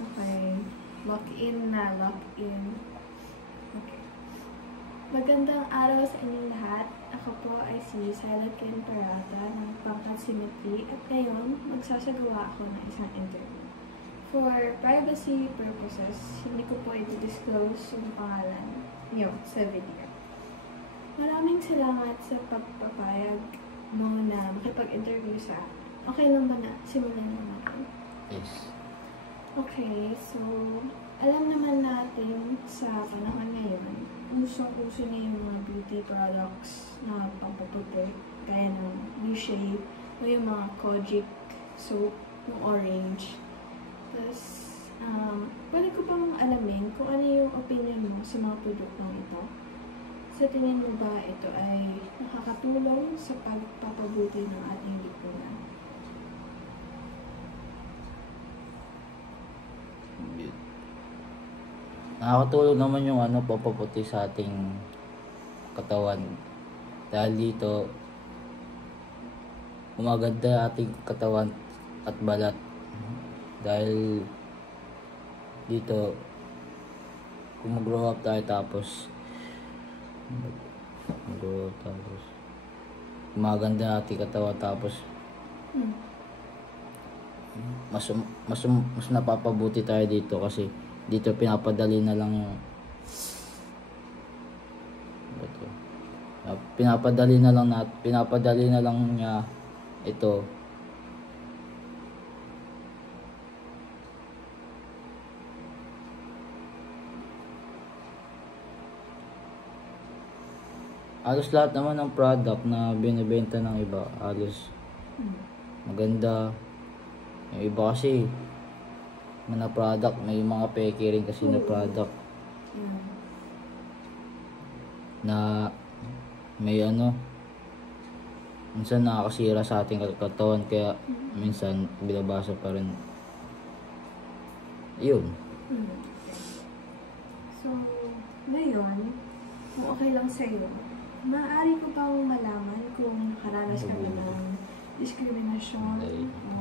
Okay. Lock-in na, lock-in. Okay. Magandang araw sa inyong lahat. Ako po ay si Sila Ken Parata ng Pangkat Symmetry at ngayon magsasagawa ako ng isang interview. For privacy purposes, hindi ko po i-disclose yung pangalan niyo sa video. Maraming salamat sa pagpapayag mo na makipag-interview sa akin. Okay lang ba na simulan na natin? Yes. Okay, so alam naman natin sa panahon ngayon, usong-uso na yung mga beauty products na pampaputi, gaya ng Vichy, o yung mga Kojic soap, yung orange. Tapos, pwede ko pang alamin kung ano yung opinion mo sa mga produktong ito. Sa tingin mo ba ito ay nakakatulong sa pagpapabuti ng ating lipunan? Nakakatulong naman yung pampaputi sa ating katawan. Dahil dito, gumaganda ating katawan at balat. Dahil dito, kung mag-grow up tayo tapos gumaganda ating katawan tapos mas napapabuti tayo dito kasi dito pinapadali na lang niya ito. Halos lahat naman ng product na binibenta ng iba, halos maganda. Yung iba kasi na product, may mga peke rin kasi na product na may minsan nakakasira sa ating katawan kaya minsan binabasa pa rin. Yun. So, ngayon, kung okay lang sa'yo, maaari ko bang malaman kung nakaranas ka ba ng diskriminasyon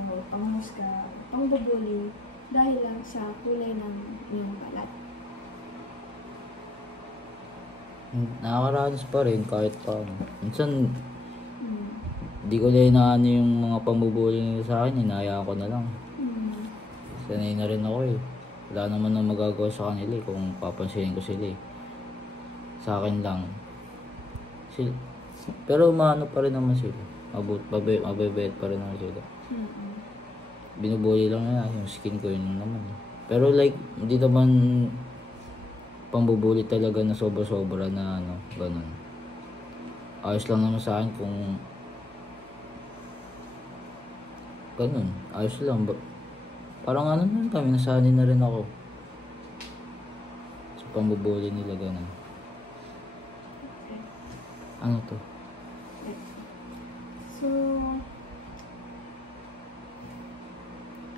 o panghusga, pangbubuli dahil lang sa kulay ng iyong balat? Nakakaranas pa rin kahit paano. Minsan, di ko na yung mga pambubuli nila sa akin, hinayaan ko na lang. Sanay na rin ako eh. Wala naman na magagawa sa kanila eh, kung papansinin ko sila eh. Sa akin lang. Pero maano pa rin naman sila. Mababait pa rin naman sila. Binubuli lang na yung skin ko yun naman. Pero like, hindi naman pambubuli talaga na sobra-sobra na ganun. Ayos lang naman sa akin kung ganun. Ayos lang. Parang na kami, nasanay na rin ako sa pambubuli nila ganun. Ano to? So,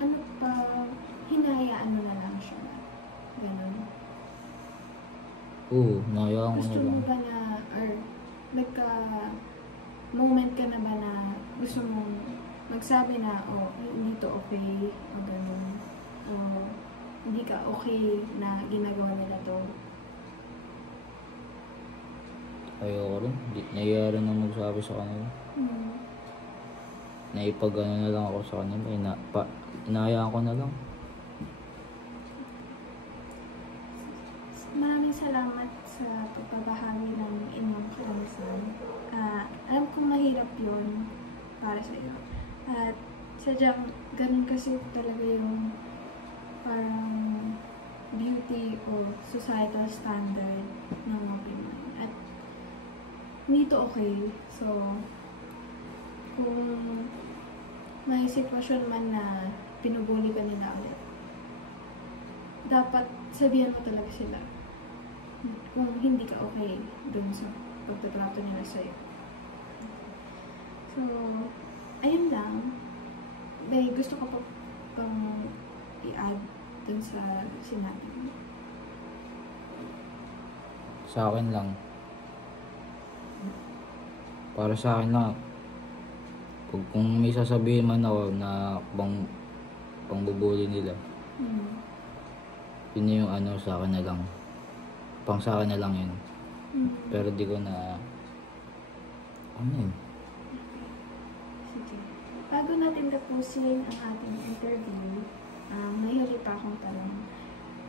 ano pa, hinayaan mo na lang siya? Ganun. Oo, hinayaan ko Gusto na lang. mo ba na, or nagka-moment ka na ba na gusto mong magsabi na, hindi to okay, o ganun, o hindi ka okay na ginagawa nila to? Ayoko rin. Nahiya rin na magsabi sa kanila. Naipag-ano na lang ako sa kanila. Inahayaan ko na lang. Maraming salamat sa pagpapahagi ng inyong karanasan. Alam kong mahirap yun para sa iyo. At sadyang ganun kasi talaga yung parang beauty o societal standard ng mga Pinoy. At hindi to okay. So, kung may sitwasyon man na pinubuli ka nila ulit, dapat sabihan mo talaga sila kung hindi ka okay dun sa pagtatrato nila sa'yo. So, ayun lang. May gusto ko pa pang i-add dun sa sinabi mo. Sa akin lang. Para sa akin lang. Kung may sasabihin man ako na pangbubuli nila, yun na yung ano sa akin na lang. Pang sa akin na lang yun. Pero di ko na, ano yun? Sige. Bago natin tapusin ang ating interview, may huli pa akong tanong.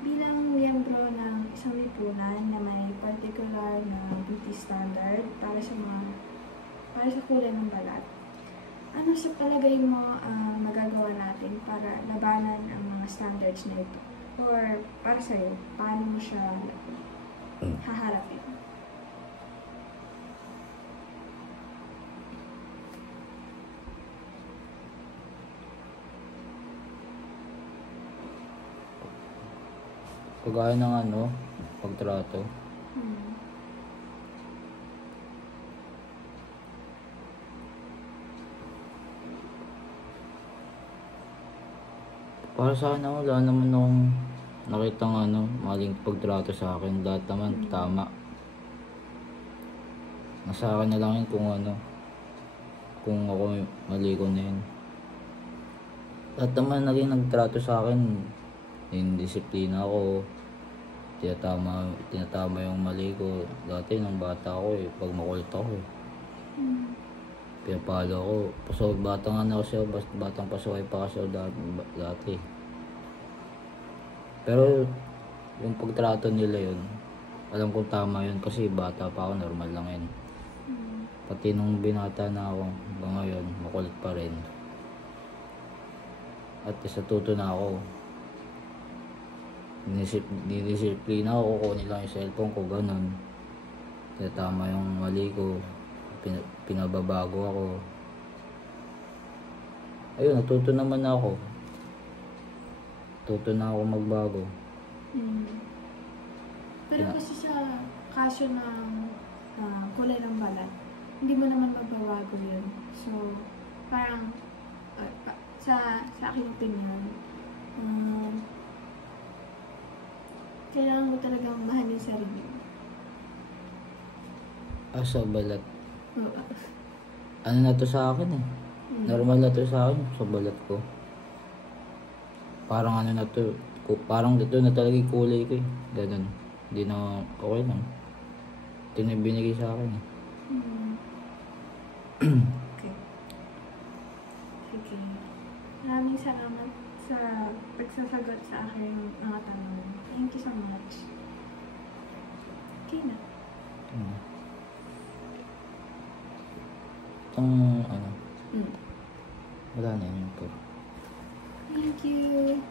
Bilang miyembro ng isang lipunan na may particular na beauty standard para sa kulay ng balat, ano sa palagay mo ang magagawa natin para labanan ang mga standards na ito? Or para sa'yo, paano mo siya haharapin? Kagaya ng ano, pagtrato. Para sa akin wala naman akong nakitang ano, maling pagtrato sa akin. Lahat naman tama. Nasa akin na lang yun kung ano, kung ako mali ko na yun. Lahat naman naging nagtrato sa akin, yung disiplina ko, tinatama yung mali ko. Dati nung bata ako pag makulit ako pinapalo ako. Pasaway batang ano kasi ako, batang pasaway pa kasi ako dati. Pero yung pagtrato nila yun, alam kong tama yun kasi bata pa ako, normal lang yun. Pati nung binata na ako, hanggang ngayon, makulit pa rin. At natuto na ako. Dinisiplina ako, kukunin lang yung cellphone ko, ganun. Tama yung mali ko, pinababago ako. Ayun, natuto naman ako. Natuto na ako magbago. Pero kasi sa kaso ng kulay ng balat, hindi mo naman magbabago yun. So, parang, sa aking opinion, kailangan mo talagang mahalin sarili mo. Sa balat. Oo. Ano na to sa akin eh. Normal na to sa akin, sa balat ko. Parang ano na to, parang dito na talaga yung kulay ko eh. Ganun. Hindi na okay lang. Ito na yung binigay sa akin eh. Okay. Sige. Maraming salamat sa pagsasagot sa aking mga tanong. Thank you so much. Okay na. Itong ano, wala na yun po. Thank you.